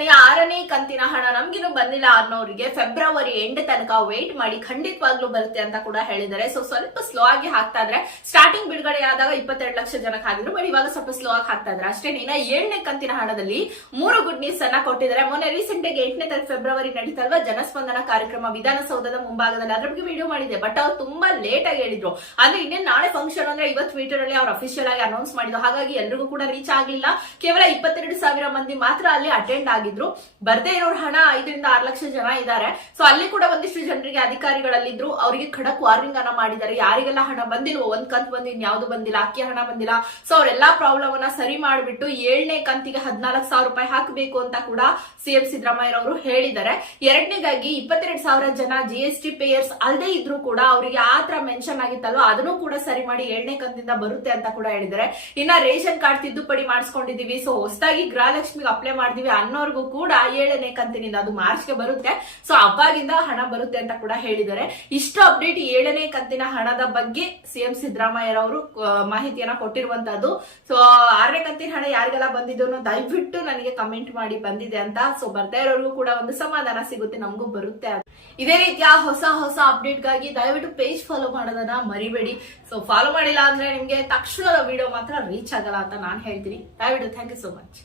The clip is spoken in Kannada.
ಆರನೇ ಕಂತಿನ ಹಣ ನಮ್ಗಿನ್ನು ಬಂದಿಲ್ಲ ಅನ್ನೋರಿಗೆ ಫೆಬ್ರವರಿ ಎಂಡ್ ತನಕ ವೇಟ್ ಮಾಡಿ ಖಂಡಿತವಾಗ್ಲೂ ಬರುತ್ತೆ ಅಂತ ಕೂಡ ಹೇಳಿದ್ದಾರೆ. ಸೊ ಸ್ವಲ್ಪ ಸ್ಲೋ ಆಗಿ ಹಾಕ್ತಾ ಇದ್ರೆ ಸ್ಟಾರ್ಟಿಂಗ್ ಬಿಡುಗಡೆ ಆದಾಗ ಇಪ್ಪತ್ತೆರಡು ಲಕ್ಷ ಜನಕ್ಕೆ ಆಗಿದ್ರು ಬಟ್ ಇವಾಗ ಸ್ವಲ್ಪ ಸ್ಲೋ ಆಗಿ ಹಾಕ್ತಾ ಇದ್ರೆ ಅಷ್ಟೇ ಇನ್ನ ಏಳನೇ ಕಂತಿನ ಹಣದಲ್ಲಿ ಮೂರು ಗುಡ್ ನ್ಯೂಸ್ ಅನ್ನ ಕೊಟ್ಟಿದ್ದಾರೆ. ಮೊನ್ನೆ ರೀಸೆಂಟ್ ಆಗಿ ಎಂಟನೇ ತಾರೀಕು ಫೆಬ್ರವರಿ ನಡೀತಲ್ವಾ? ಜನಸ್ಪಂದನ ಕಾರ್ಯಕ್ರಮ ವಿಧಾನಸೌಧದ ಮುಂಭಾಗದಲ್ಲಿ. ಅದ್ರ ಬಗ್ಗೆ ವಿಡಿಯೋ ಮಾಡಿದೆ ಬಟ್ ಅವ್ರು ತುಂಬಾ ಲೇಟ್ ಆಗಿ ಹೇಳಿದ್ರು. ಅಂದ್ರೆ ಇನ್ನೇನ್ ನಾಳೆ ಫಂಕ್ಷನ್ ಅಂದ್ರೆ ಇವತ್ತು ಟ್ವಿಟರ್ ಅಲ್ಲಿ ಅವ್ರು ಅಫಿಷಿಯಲ್ ಆಗಿ ಅನೌನ್ಸ್ ಮಾಡಿದ್ರು. ಹಾಗಾಗಿ ಎಲ್ರಿಗೂ ಕೂಡ ರೀಚ್ ಆಗಿಲ್ಲ ಕೇವಲ ಇಪ್ಪತ್ತೆರಡು ಸಾವಿರ ಮಂದಿ ಮಾತ್ರ ಅಲ್ಲಿ ಅಟೆಂಡ್ ಆಗಿದ್ರು. ಬರ್ದೇ ಇರೋರ್ ಹಣ ಐದರಿಂದ ಆರು ಲಕ್ಷ ಜನ ಇದ್ದಾರೆ ಸೊ ಅಲ್ಲಿ ಕೂಡ ಒಂದಿಷ್ಟು ಜನರಿಗೆ ಅಧಿಕಾರಿಗಳಲ್ಲಿದ್ರು. ಅವರಿಗೆ ಖಡಕ್ ವಾರ್ನಿಂಗ್ ಅನ್ನ ಮಾಡಿದ್ದಾರೆ. ಯಾರಿಗೆಲ್ಲ ಹಣ ಬಂದಿಲ್ವೋ, ಒಂದ್ ಕಂತ್ ಬಂದಿನ್ ಯಾವ್ದು ಬಂದಿಲ್ಲ, ಅಕ್ಕಿ ಹಣ ಬಂದಿಲ್ಲ. ಸೊ ಅವರೆಲ್ಲಾ ಪ್ರಾಬ್ಲಮ್ ಅನ್ನ ಸರಿ ಮಾಡಿಬಿಟ್ಟು ಏಳನೇ ಕಂತಿಗೆ ಹದಿನಾಲ್ಕು ಸಾವಿರ ರೂಪಾಯಿ ಹಾಕಬೇಕು ಅಂತ ಕೂಡ ಸಿಎಂ ಸಿದ್ದರಾಮಯ್ಯ ಅವರು ಹೇಳಿದ್ದಾರೆ. ಎರಡನೇದಾಗಿ ಇಪ್ಪತ್ತೆರಡು ಸಾವಿರ ಜನ ಜಿ ಎಸ್ ಟಿ ಪೇಯರ್ಸ್ ಅಲ್ಲದೆ ಇದ್ರು ಕೂಡ ಅವರಿಗೆ ಆ ತರ ಮೆನ್ಷನ್ ಆಗಿತ್ತಲ್ವ, ಅದನ್ನು ಕೂಡ ಸರಿ ಮಾಡಿ ಏಳನೇ ಕಂತಿಂದ ಬರುತ್ತೆ ಅಂತ ಕೂಡ ಹೇಳಿದ್ದಾರೆ. ಇನ್ನ ರೇಷನ್ ಕಾರ್ಡ್ ತಿದ್ದುಪಡಿ ಮಾಡಿಸ್ಕೊಂಡಿದೀವಿ ಸೊ ಹೊಸದಾಗಿ ಗೃಹಲಕ್ಷ್ಮಿಗೆ ಅಪ್ಲೈ ಮಾಡಿದೀವಿ ಅನ್ನೋರ್ಗೂ ಕೂಡ ಏಳನೇ ಕಂತಿನಿಂದ ಅದು ಮಾರ್ಚ್ಗೆ ಬರುತ್ತೆ. ಸೊ ಅವಾಗಿಂದ ಹಣ ಬರುತ್ತೆ ಅಂತ ಕೂಡ ಹೇಳಿದ್ದಾರೆ. ಇಷ್ಟು ಅಪ್ಡೇಟ್ ಏಳನೇ ಕಂತಿನ ಹಣದ ಬಗ್ಗೆ ಸಿಎಂ ಸಿದ್ದರಾಮಯ್ಯ ಅವರು ಮಾಹಿತಿಯನ್ನ ಕೊಟ್ಟಿರುವಂತದ್ದು ಸೊ ಆರನೇ ಕಂತಿನ ಹಣ ಯಾರಿಗೆಲ್ಲ ಬಂದಿದ್ದು ದಯವಿಟ್ಟು ನನಗೆ ಕಮೆಂಟ್ ಮಾಡಿ ಬಂದಿದೆ ಅಂತ. ಸೊ ಬರ್ತಾ ಇರೋರ್ಗೂ ಕೂಡ ಒಂದು ಸಮಾಧಾನ ಸಿಗುತ್ತೆ, ನಮಗೂ ಬರುತ್ತೆ. ಇದೇ ರೀತಿಯ ಹೊಸ ಹೊಸ ಅಪ್ಡೇಟ್ಗಾಗಿ ದಯವಿಟ್ಟು ಪೇಜ್ ಫಾಲೋ ಮಾಡೋದನ್ನ ಮರಿಬೇಡಿ. ಸೊ ಫಾಲೋ ಮಾಡಿಲ್ಲ ಅಂದ್ರೆ ನಿಮ್ಗೆ ತಕ್ಷಣದ ವಿಡಿಯೋ ಮಾತ್ರ ರೀಚ್ ಆಗಲ್ಲ ಅಂತ ನಾನು ಹೇಳ್ತೀನಿ. ದಯವಿಟ್ಟು ಥ್ಯಾಂಕ್ ಯು ಸೋ ಮಚ್